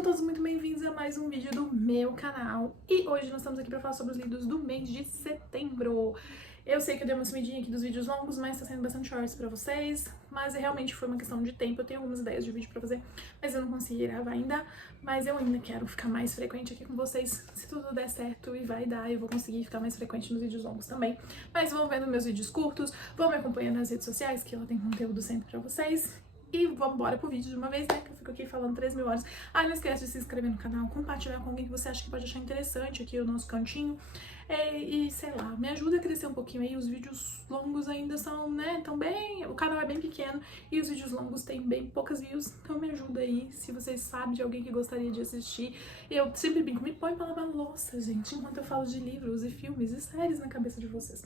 Sejam todos muito bem-vindos a mais um vídeo do meu canal. E hoje nós estamos aqui para falar sobre os livros do mês de setembro. Eu sei que eu dei uma sumidinha aqui dos vídeos longos, mas tá sendo bastante shorts pra vocês. Mas realmente foi uma questão de tempo. Eu tenho algumas ideias de vídeo pra fazer, mas eu não consegui gravar ainda. Mas eu ainda quero ficar mais frequente aqui com vocês. Se tudo der certo, e vai dar, eu vou conseguir ficar mais frequente nos vídeos longos também. Mas vão vendo meus vídeos curtos, vão me acompanhando nas redes sociais, que lá tem conteúdo sempre pra vocês. E vamos embora pro vídeo de uma vez, né? Que eu fico aqui falando 3.000 horas. Ah, não esquece de se inscrever no canal, compartilhar com alguém que você acha que pode achar interessante aqui o nosso cantinho. E sei lá, me ajuda a crescer um pouquinho aí. Os vídeos longos ainda são, né? Tão bem. O canal é bem pequeno e os vídeos longos têm bem poucas views. Então me ajuda aí. Se vocês sabem de alguém que gostaria de assistir. Eu sempre brinco, me põe pra lavar louça, gente, enquanto eu falo de livros e filmes e séries na cabeça de vocês.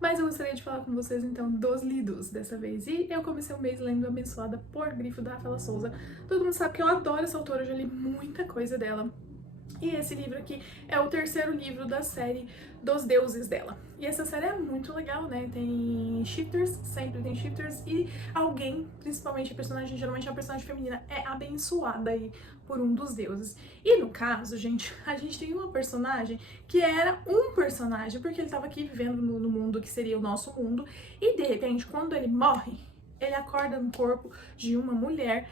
Mas eu gostaria de falar com vocês, então, dos lidos dessa vez. E eu comecei o mês lendo Abençoada por Grifo, da Rafaela Souza. Todo mundo sabe que eu adoro essa autora, eu já li muita coisa dela. E esse livro aqui é o terceiro livro da série dos deuses dela. E essa série é muito legal, né? Tem shifters, sempre tem shifters, e alguém, principalmente a personagem, geralmente a personagem feminina, é abençoada aí por um dos deuses. E no caso, gente, a gente tem uma personagem que era um personagem, porque ele estava aqui vivendo no mundo que seria o nosso mundo, e de repente, quando ele morre, ele acorda no corpo de uma mulher,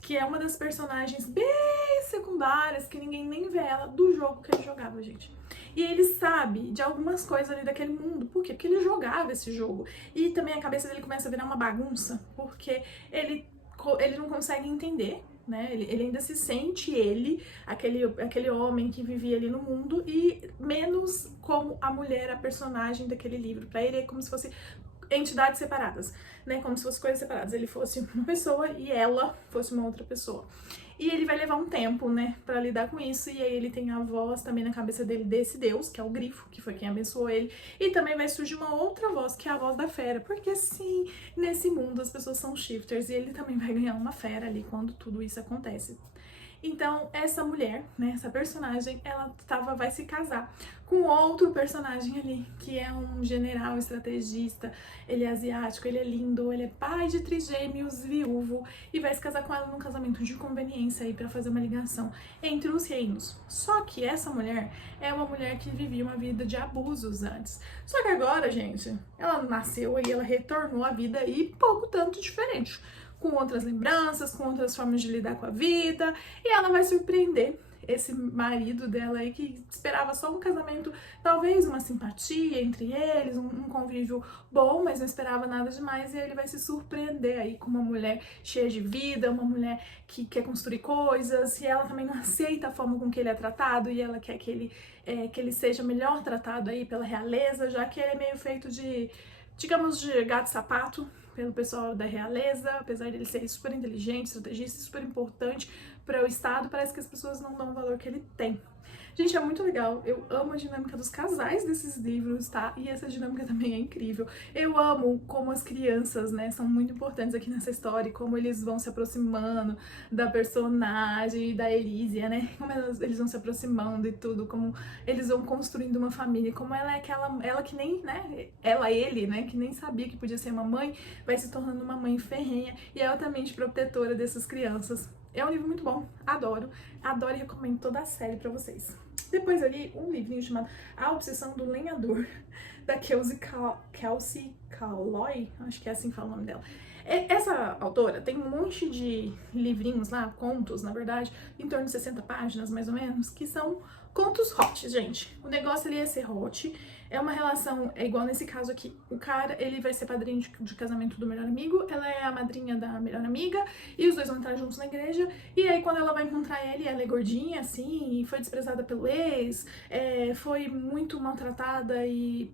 que é uma das personagens bem secundárias, que ninguém nem vê ela, do jogo que ele jogava, gente. E ele sabe de algumas coisas ali daquele mundo. Por quê? Porque ele jogava esse jogo. E também a cabeça dele começa a virar uma bagunça, porque ele não consegue entender, né? Ele ainda se sente aquele homem que vivia ali no mundo, e menos como a mulher, a personagem daquele livro. Pra ele é como se fosse entidades separadas, né? Como se fossem coisas separadas. Ele fosse uma pessoa e ela fosse uma outra pessoa. E ele vai levar um tempo, né, pra lidar com isso. E aí ele tem a voz também na cabeça dele desse deus, que é o Grifo, que foi quem abençoou ele. E também vai surgir uma outra voz, que é a voz da fera. Porque sim, nesse mundo as pessoas são shifters. E ele também vai ganhar uma fera ali quando tudo isso acontece. Então, essa mulher, né, essa personagem, ela vai se casar com outro personagem ali, que é um general estrategista. Ele é asiático, ele é lindo, ele é pai de trigêmeos, viúvo, e vai se casar com ela num casamento de conveniência aí pra fazer uma ligação entre os reinos. Só que essa mulher é uma mulher que vivia uma vida de abusos antes. Só que agora, gente, ela nasceu e ela retornou à vida aí pouco tanto diferente, com outras lembranças, com outras formas de lidar com a vida, e ela vai surpreender esse marido dela aí, que esperava só um casamento, talvez uma simpatia entre eles, um convívio bom, mas não esperava nada demais, e ele vai se surpreender aí com uma mulher cheia de vida, uma mulher que quer construir coisas, e ela também não aceita a forma com que ele é tratado, e ela quer que ele seja melhor tratado aí pela realeza, já que ele é meio feito de, digamos, de gato e sapato pelo pessoal da realeza. Apesar dele ser super inteligente, estrategista, super importante para o Estado, parece que as pessoas não dão o valor que ele tem. Gente, é muito legal. Eu amo a dinâmica dos casais desses livros, tá? E essa dinâmica também é incrível. Eu amo como as crianças, né, são muito importantes aqui nessa história, e como eles vão se aproximando da personagem, da Elísia, né? Como eles vão se aproximando e tudo, como eles vão construindo uma família, como ela é ela que nem, né, ele, né, que nem sabia que podia ser uma mãe, vai se tornando uma mãe ferrenha e altamente protetora dessas crianças. É um livro muito bom, adoro e recomendo toda a série pra vocês. Depois eu li um livrinho chamado A Obsessão do Lenhador, da Kelsey Calloy, acho que é assim que fala o nome dela. Essa autora tem um monte de livrinhos lá, contos, na verdade, em torno de 60 páginas, mais ou menos, que são contos hot, gente. O negócio ali é ser hot, é uma relação, é igual nesse caso aqui. O cara, ele vai ser padrinho de casamento do melhor amigo, ela é a madrinha da melhor amiga, e os dois vão entrar juntos na igreja, e aí quando ela vai encontrar ele, ela é gordinha, assim, e foi desprezada pelo ex, foi muito maltratada, e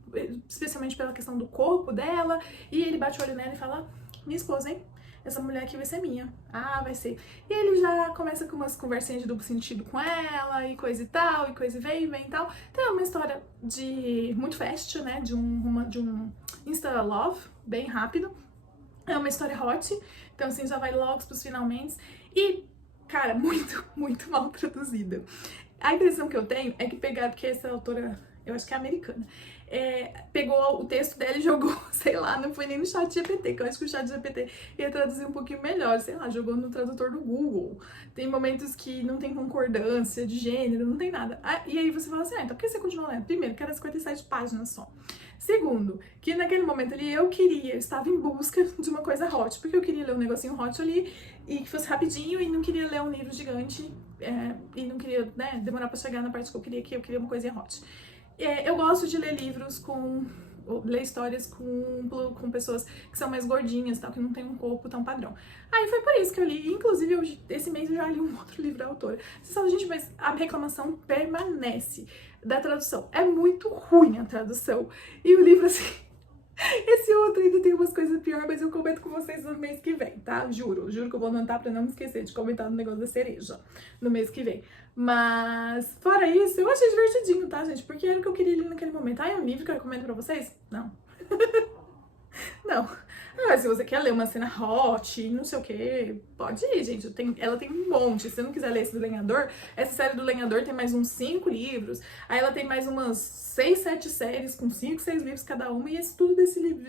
especialmente pela questão do corpo dela, e ele bate o olho nela e fala: minha esposa, hein? Essa mulher aqui vai ser minha. Ah, vai ser. E ele já começa com umas conversinhas de duplo sentido com ela, e coisa e tal, e coisa e vem e tal. Então é uma história de muito fast, né? De um Insta Love, bem rápido. É uma história hot, então assim, já vai logo pros finalmente. E, cara, muito mal traduzida. A impressão que eu tenho é que pegaram, porque essa autora, eu acho que é americana, pegou o texto dela e jogou, sei lá, não foi nem no chat GPT, que eu acho que o chat GPT ia traduzir um pouquinho melhor, sei lá, jogou no tradutor do Google. Tem momentos que não tem concordância de gênero, não tem nada. E aí você fala assim, então por que você continua lendo? Primeiro, que era 57 páginas só. Segundo, que naquele momento ali eu estava em busca de uma coisa hot, porque eu queria ler um negocinho hot ali e que fosse rapidinho e não queria ler um livro gigante e não queria, né, demorar pra chegar na parte que eu queria uma coisinha hot. Eu gosto de ler livros ler histórias com pessoas que são mais gordinhas, tal, que não tem um corpo tão padrão. Aí foi por isso que eu li, inclusive esse mês eu já li um outro livro da autora. Você fala, gente, mas a reclamação permanece da tradução. É muito ruim a tradução. E o livro, assim, esse outro ainda tem umas coisas piores, mas eu comento com vocês no mês que vem, tá? Juro que eu vou anotar pra não me esquecer de comentar no negócio da cereja no mês que vem. Mas, fora isso, eu achei divertidinho, tá, gente? Porque era o que eu queria ler naquele momento. Ah, é um livro que eu recomendo pra vocês? Não. Não. Ah, se você quer ler uma cena hot, não sei o que, pode ir, gente. Ela tem um monte. Se você não quiser ler esse do Lenhador, essa série do Lenhador tem mais uns 5 livros. Aí ela tem mais umas 6, 7 séries com 5, 6 livros cada uma. E esse tudo desse livro,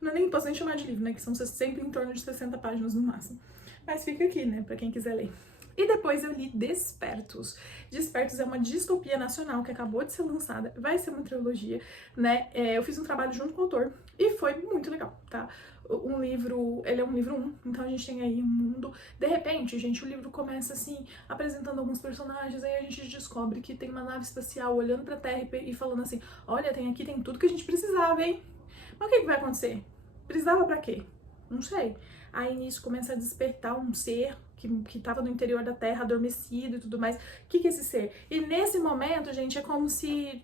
não nem posso nem chamar de livro, né? Que são sempre em torno de 60 páginas no máximo. Mas fica aqui, né? Pra quem quiser ler. E depois eu li Despertos. Despertos é uma distopia nacional que acabou de ser lançada, vai ser uma trilogia, né? Eu fiz um trabalho junto com o autor e foi muito legal, tá? Ele é um livro 1, então a gente tem aí um mundo. De repente, gente, o livro começa assim, apresentando alguns personagens, aí a gente descobre que tem uma nave espacial olhando pra Terra e falando assim: olha, tem tudo que a gente precisava, hein? Mas o que vai acontecer? Precisava pra quê? Não sei. Aí nisso começa a despertar um ser que tava no interior da Terra, adormecido e tudo mais. O que é esse ser? E nesse momento, gente, é como se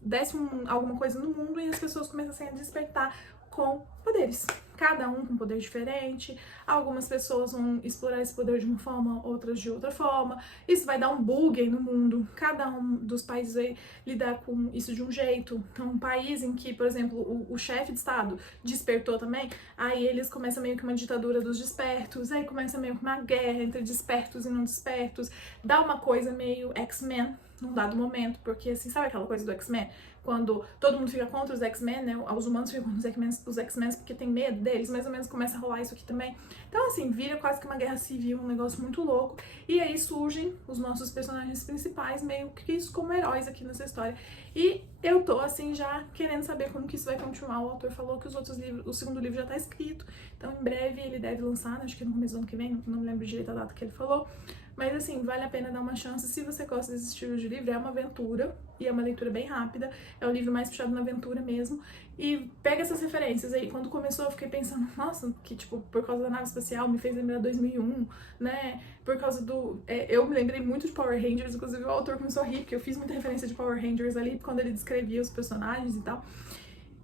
desse alguma coisa no mundo e as pessoas começassem a despertar com poderes. Cada um com um poder diferente. Algumas pessoas vão explorar esse poder de uma forma, outras de outra forma. Isso vai dar um bug aí no mundo. Cada um dos países vai lidar com isso de um jeito. Então, um país em que, por exemplo, o chefe de Estado despertou também, aí eles começam meio que uma ditadura dos despertos, aí começa meio que uma guerra entre despertos e não despertos. Dá uma coisa meio X-Men num dado momento, porque assim, sabe aquela coisa do X-Men? Quando todo mundo fica contra os X-Men, né? Os humanos ficam contra os X-Men porque tem medo deles, mais ou menos começa a rolar isso aqui também. Então, assim, vira quase que uma guerra civil, um negócio muito louco. E aí surgem os nossos personagens principais, meio que isso como heróis aqui nessa história. E eu tô, assim, já querendo saber como que isso vai continuar. O autor falou que os outros livros, o segundo livro já tá escrito, então em breve ele deve lançar, acho que no começo do ano que vem, não me lembro direito a data que ele falou. Mas assim, vale a pena dar uma chance se você gosta desse estilo de livro. É uma aventura e é uma leitura bem rápida. É um livro mais puxado na aventura mesmo. E pega essas referências aí. Quando começou eu fiquei pensando, nossa, que tipo, por causa da nave espacial me fez lembrar 2001, né? Por causa do... eu me lembrei muito de Power Rangers, inclusive o autor começou a rir, porque eu fiz muita referência de Power Rangers ali, quando ele descrevia os personagens e tal.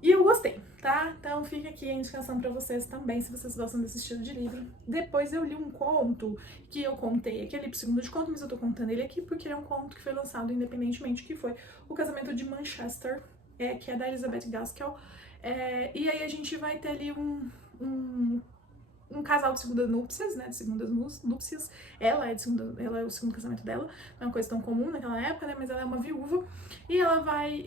E eu gostei, tá? Então fica aqui a indicação pra vocês também, se vocês gostam desse estilo de livro. Depois eu li um conto que eu contei aqui, ali pro segundo de conto, mas eu tô contando ele aqui porque é um conto que foi lançado independentemente, que foi O Casamento de Manchester, que é da Elizabeth Gaskell. E aí a gente vai ter ali um casal de segundas núpcias, né, de segundas núpcias. Ela é o segundo casamento dela, não é uma coisa tão comum naquela época, né, mas ela é uma viúva. E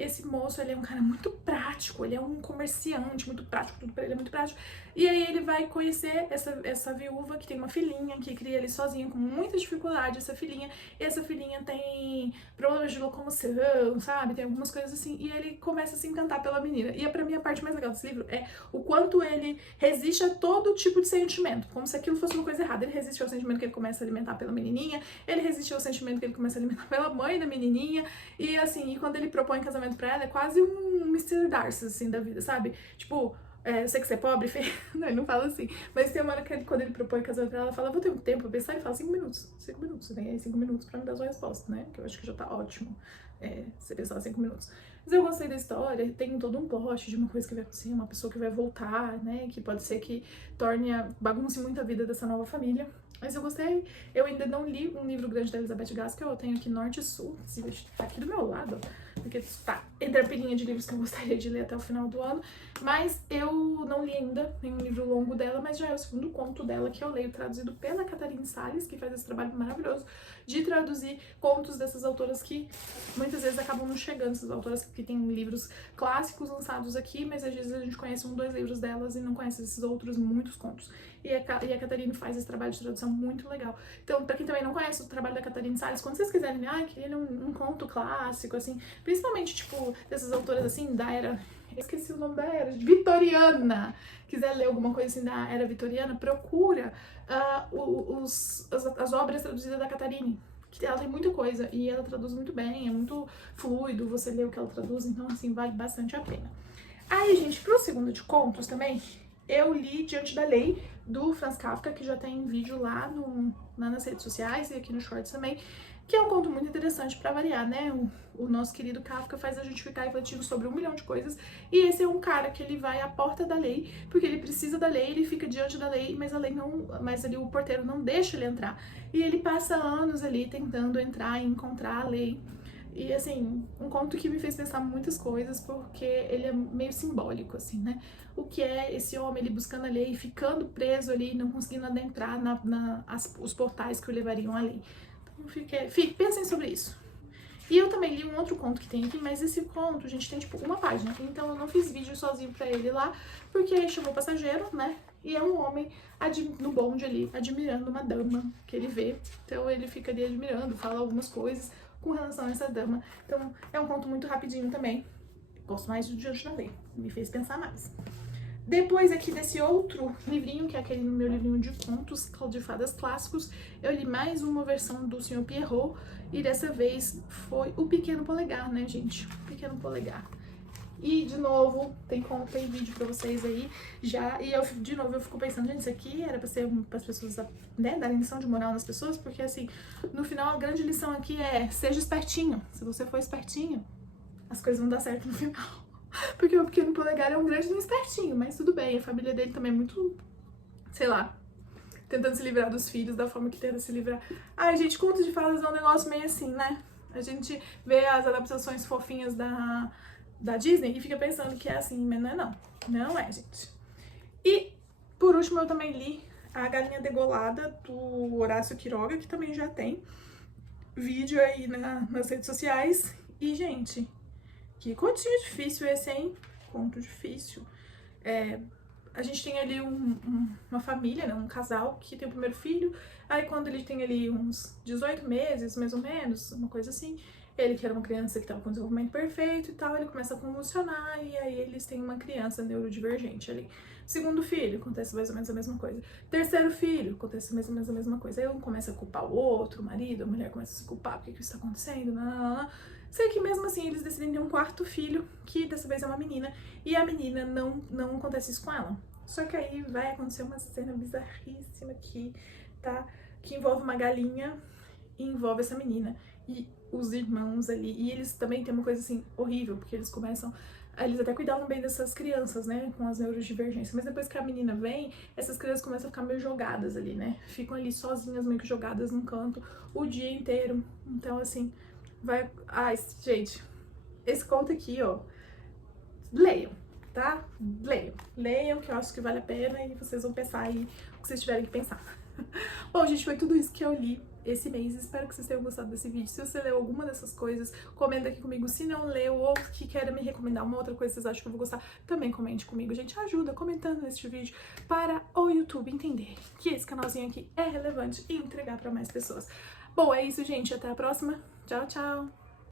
esse moço, ele é um cara muito prático, ele é um comerciante muito prático, tudo pra ele é muito prático. E aí ele vai conhecer essa viúva que tem uma filhinha, que cria ele sozinha com muita dificuldade, essa filhinha. E essa filhinha tem problemas de locomoção, sabe, tem algumas coisas assim. E ele começa a se encantar pela menina. E pra mim a parte mais legal desse livro é o quanto ele resiste a todo tipo de sentimento, como se aquilo fosse uma coisa errada. Ele resiste ao sentimento que ele começa a alimentar pela menininha, ele resiste ao sentimento que ele começa a alimentar pela mãe da menininha, e assim, e quando ele propõe casamento pra ela, é quase um Mr. Darcy, assim, da vida, sabe? Tipo, eu sei que você é pobre, feio. Não, ele não fala assim, mas tem uma hora que quando ele propõe casamento pra ela fala, vou ter um tempo pra pensar, e fala 5 minutos, você tem aí 5 minutos pra me dar sua resposta, né? Que eu acho que já tá ótimo, você pensar 5 minutos. Mas eu gostei da história, tem todo um plot de uma coisa que vai acontecer, uma pessoa que vai voltar, né, que pode ser que bagunce muito a vida dessa nova família. Mas eu gostei. Eu ainda não li um livro grande da Elizabeth Gaskell, eu tenho aqui Norte e Sul, tá aqui do meu lado, ó. porque tá entre a pilhinha de livros que eu gostaria de ler até o final do ano, mas eu não li ainda nenhum livro longo dela, mas já é o segundo conto dela que eu leio, traduzido pela Catarine Salles, que faz esse trabalho maravilhoso de traduzir contos dessas autoras que muitas vezes acabam não chegando, essas autoras que têm livros clássicos lançados aqui, mas às vezes a gente conhece 1, 2 livros delas e não conhece esses outros muitos contos. E a Catarine faz esse trabalho de tradução muito legal. Então, pra quem também não conhece o trabalho da Catarine Salles, quando vocês quiserem, queria ler um conto clássico, assim, principalmente, tipo, dessas autoras, assim, da era... Esqueci o nome da era, vitoriana. Quiser ler alguma coisa assim da era vitoriana, procura as obras traduzidas da Catarine. Ela tem muita coisa e ela traduz muito bem, é muito fluido você lê o que ela traduz, então assim, vale bastante a pena. Aí, gente, pro segundo de contos também, eu li Diante da Lei, do Franz Kafka, que já tem vídeo lá nas redes sociais e aqui no Shorts também, que é um conto muito interessante pra variar, né? O nosso querido Kafka faz a gente ficar refletindo sobre 1 milhão de coisas, e esse é um cara que ele vai à porta da lei, porque ele precisa da lei, ele fica diante da lei, mas a lei não, mas ali o porteiro não deixa ele entrar. E ele passa anos ali tentando entrar e encontrar a lei. E assim, um conto que me fez pensar muitas coisas, porque ele é meio simbólico, assim, né? O que é esse homem ali buscando a lei, ficando preso ali, não conseguindo adentrar os portais que o levariam à lei. Então, pensem sobre isso. E eu também li um outro conto que tem aqui, mas esse conto, gente, tem tipo uma página. Então eu não fiz vídeo sozinho pra ele lá, porque aí chamou o passageiro, né? E é um homem no bonde ali, admirando uma dama que ele vê. Então ele fica ali admirando, fala algumas coisas com relação a essa dama. Então é um conto muito rapidinho também. Gosto mais do Diante da Lei, me fez pensar mais. Depois aqui desse outro livrinho, que é aquele meu livrinho de contos, de fadas clássicos, eu li mais uma versão do Sr. Pierrot, e dessa vez foi O Pequeno Polegar, né, gente? O Pequeno Polegar. E, de novo, tem vídeo pra vocês aí, já, e de novo, eu fico pensando, gente, isso aqui era pra ser para as pessoas, né, darem lição de moral nas pessoas, porque, assim, no final, a grande lição aqui é, seja espertinho. Se você for espertinho, as coisas vão dar certo no final. Porque o Pequeno Polegar é um grande espertinho, mas tudo bem, a família dele também é muito, sei lá, tentando se livrar dos filhos da forma que tenta se livrar. Ai, gente, contos de fadas é um negócio meio assim, né? A gente vê as adaptações fofinhas da Disney e fica pensando que é assim, mas não é não. Não é, gente. E, por último, eu também li A Galinha Degolada, do Horácio Quiroga, que também já tem vídeo aí nas redes sociais. E, gente, que continho difícil esse, hein? Conto difícil. A gente tem ali uma família, né? Um casal que tem o primeiro filho. Aí quando ele tem ali uns 18 meses, mais ou menos, uma coisa assim, ele que era uma criança que estava com desenvolvimento perfeito e tal, ele começa a convulsionar e aí eles têm uma criança neurodivergente ali. Segundo filho, acontece mais ou menos a mesma coisa. Terceiro filho, acontece mais ou menos a mesma coisa. Aí um começa a culpar o outro, o marido, a mulher começa a se culpar, por que isso está acontecendo? Não. Sei que mesmo assim eles decidem ter um quarto filho, que dessa vez é uma menina, e a menina não acontece isso com ela. Só que aí vai acontecer uma cena bizarríssima aqui, tá? Que envolve uma galinha e envolve essa menina. E os irmãos ali, e eles também têm uma coisa assim horrível, porque eles começam... Eles até cuidavam bem dessas crianças, né, com as neurodivergências, mas depois que a menina vem, essas crianças começam a ficar meio jogadas ali, né? Ficam ali sozinhas, meio que jogadas num canto o dia inteiro. Então, assim, vai... Ai, gente, esse conto aqui, ó, leiam, tá? Leiam, que eu acho que vale a pena e vocês vão pensar aí o que vocês tiverem que pensar. Bom, gente, foi tudo isso que eu li esse mês. Espero que vocês tenham gostado desse vídeo. Se você leu alguma dessas coisas, comenta aqui comigo. Se não leu ou que queira me recomendar uma outra coisa que vocês acham que eu vou gostar, também comente comigo. Gente, ajuda comentando neste vídeo para o YouTube entender que esse canalzinho aqui é relevante e entregar para mais pessoas. Bom, é isso, gente. Até a próxima. Tchau, tchau!